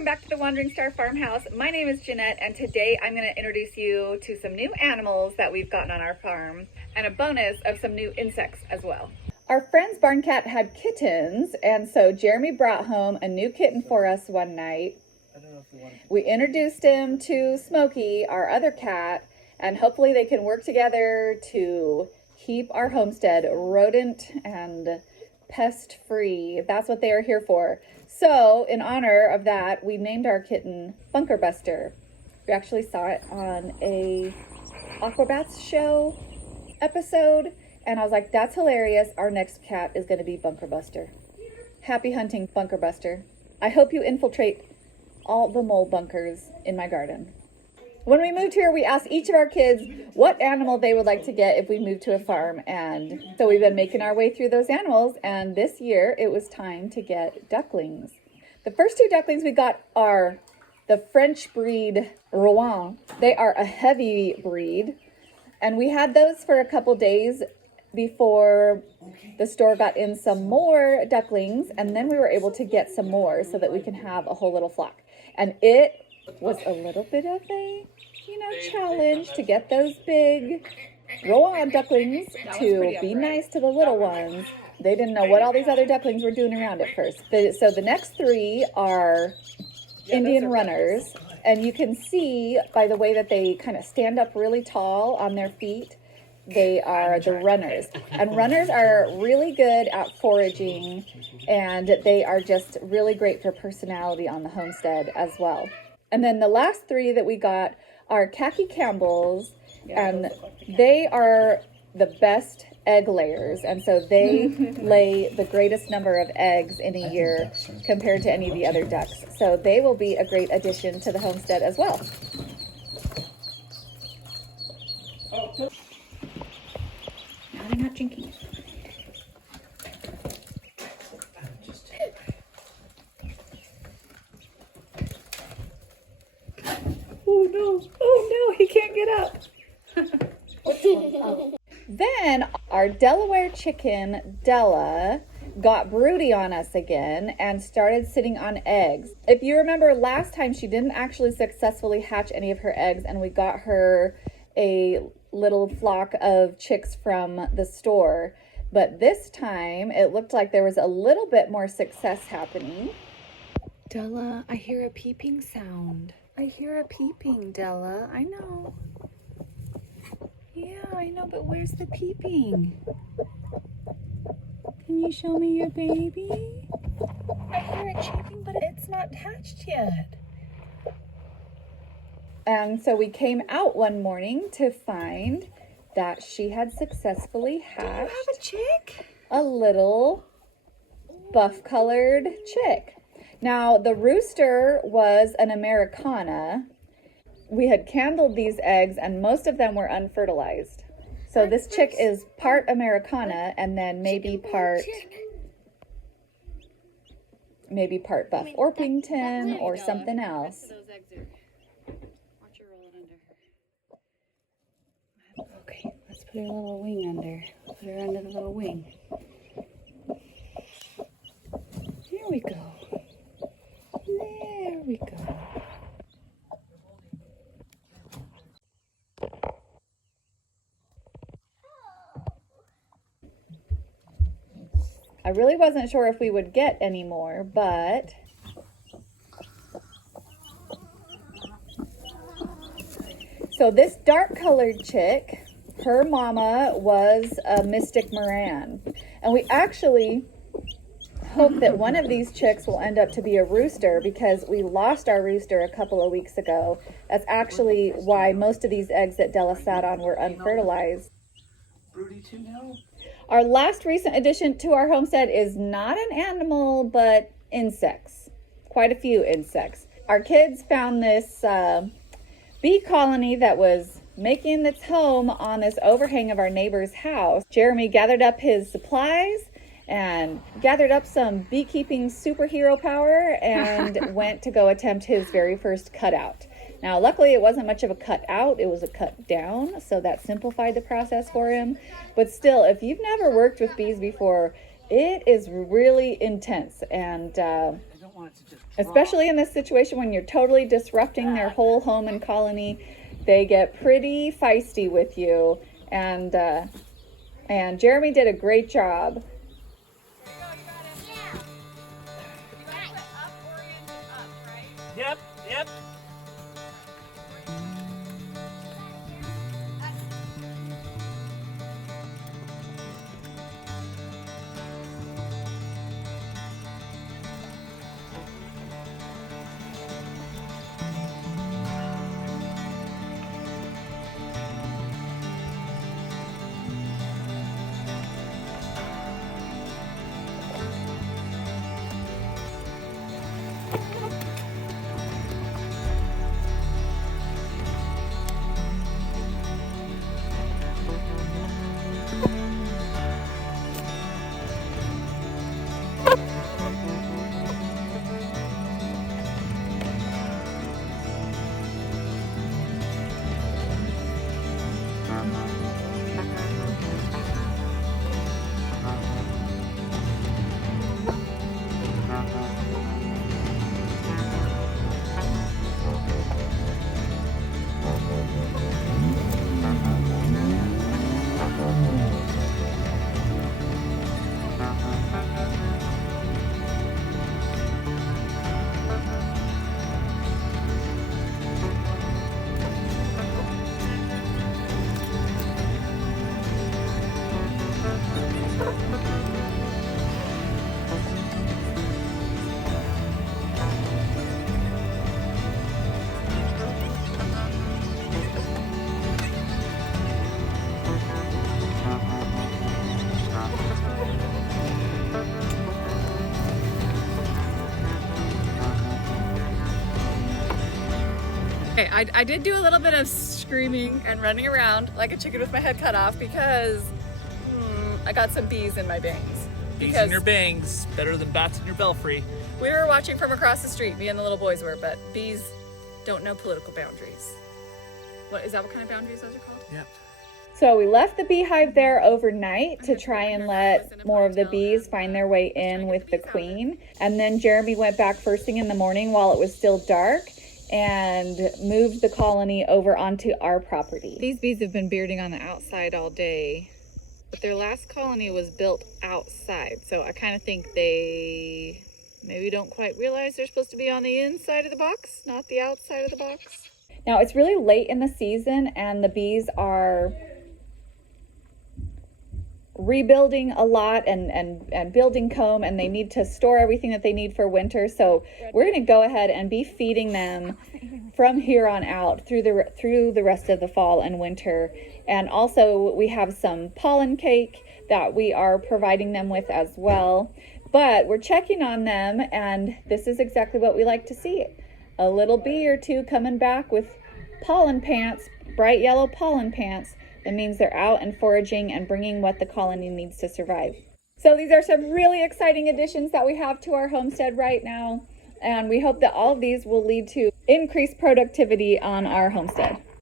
welcome back to the Wandering Star Farmhouse. My name is Jeanette, and today I'm going to introduce you to some new animals that we've gotten on our farm and a bonus of some new insects as well. Our friend's barn cat had kittens, and so Jeremy brought home a new kitten for us one night. We introduced him to Smokey, our other cat, and hopefully they can work together to keep our homestead rodent and pest free. That's what they are here for. So in honor of that, we named our kitten Bunker Buster. We actually saw it on a Aquabats show episode, and I was like, that's hilarious. Our next cat is going to be Bunker Buster. Happy hunting, Bunker Buster. I hope you infiltrate all the mole bunkers in my garden. When we moved here, we asked each of our kids what animal they would like to get if we moved to a farm. And so we've been making our way through those animals. And this year it was time to get ducklings. The first two ducklings we got are the French breed Rouen. They are a heavy breed. And we had those for a couple days before the store got in some more ducklings. And then we were able to get some more so that we can have a whole little flock. And it was a little bit of a, challenge to get those big Rouen ducklings to be nice to the little ones. They didn't know what all these other ducklings were doing around at first. So the next three are Indian runners, and you can see by the way that they kind of stand up really tall on their feet, they are the runners. And runners are really good at foraging, and they are just really great for personality on the homestead as well. And then the last three that we got are Khaki Campbells, and they are the best egg layers. And so they lay the greatest number of eggs in a year compared to any of the other ducks. So they will be a great addition to the homestead as well. Now they're not drinking. Oh no, he can't get up. Then our Delaware chicken, Della, got broody on us again and started sitting on eggs. If you remember last time, she didn't actually successfully hatch any of her eggs, and we got her a little flock of chicks from the store. But this time it looked like there was a little bit more success happening. Della, I hear a peeping sound. I hear a peeping, Della. I know. Yeah, I know, but where's the peeping? Can you show me your baby? I hear it chirping, but it's not hatched yet. And so we came out one morning to find that she had successfully hatched. Do you have a chick? A little buff-colored chick. Now, the rooster was an Americana. We had candled these eggs, and most of them were unfertilized. So this chick is part Americana, and then maybe part Buff Orpington or something else. Okay, let's put her little wing under. Put her under the little wing. Here we go. There we go. I really wasn't sure if we would get any more, but so this dark colored chick, her mama was a Mystic Moran, and we actually hope that one of these chicks will end up to be a rooster because we lost our rooster a couple of weeks ago. That's actually why most of these eggs that Della sat on were unfertilized. Broody too now? Our last recent addition to our homestead is not an animal, but insects. Quite a few insects. Our kids found this bee colony that was making its home on this overhang of our neighbor's house. Jeremy gathered up his supplies and gathered up some beekeeping superhero power and went to go attempt his very first cutout. Now, luckily, it wasn't much of a cut out. It was a cut down, so that simplified the process for him. But still, if you've never worked with bees before, it is really intense. And want it to just drop. Especially in this situation when you're totally disrupting their whole home and colony, they get pretty feisty with you. And Jeremy did a great job. Yep, yep. Okay, I did do a little bit of screaming and running around like a chicken with my head cut off because I got some bees in my bangs. Bees in your bangs, better than bats in your belfry. We were watching from across the street, me and the little boys were, but bees don't know political boundaries. What is that? What kind of boundaries those are called? Yep. So we left the beehive there overnight to try and let more of the bees find their way in with the queen. And then Jeremy went back first thing in the morning while it was still dark and moved the colony over onto our property. These bees have been bearding on the outside all day, but their last colony was built outside. So I kind of think they maybe don't quite realize they're supposed to be on the inside of the box, not the outside of the box. Now it's really late in the season and the bees are rebuilding a lot and building comb, and they need to store everything that they need for winter. So we're going to go ahead and be feeding them from here on out through the rest of the fall and winter. And also we have some pollen cake that we are providing them with as well. But we're checking on them, and this is exactly what we like to see. A little bee or two coming back with pollen pants, bright yellow pollen pants. That means they're out and foraging and bringing what the colony needs to survive. So these are some really exciting additions that we have to our homestead right now. And we hope that all of these will lead to increased productivity on our homestead.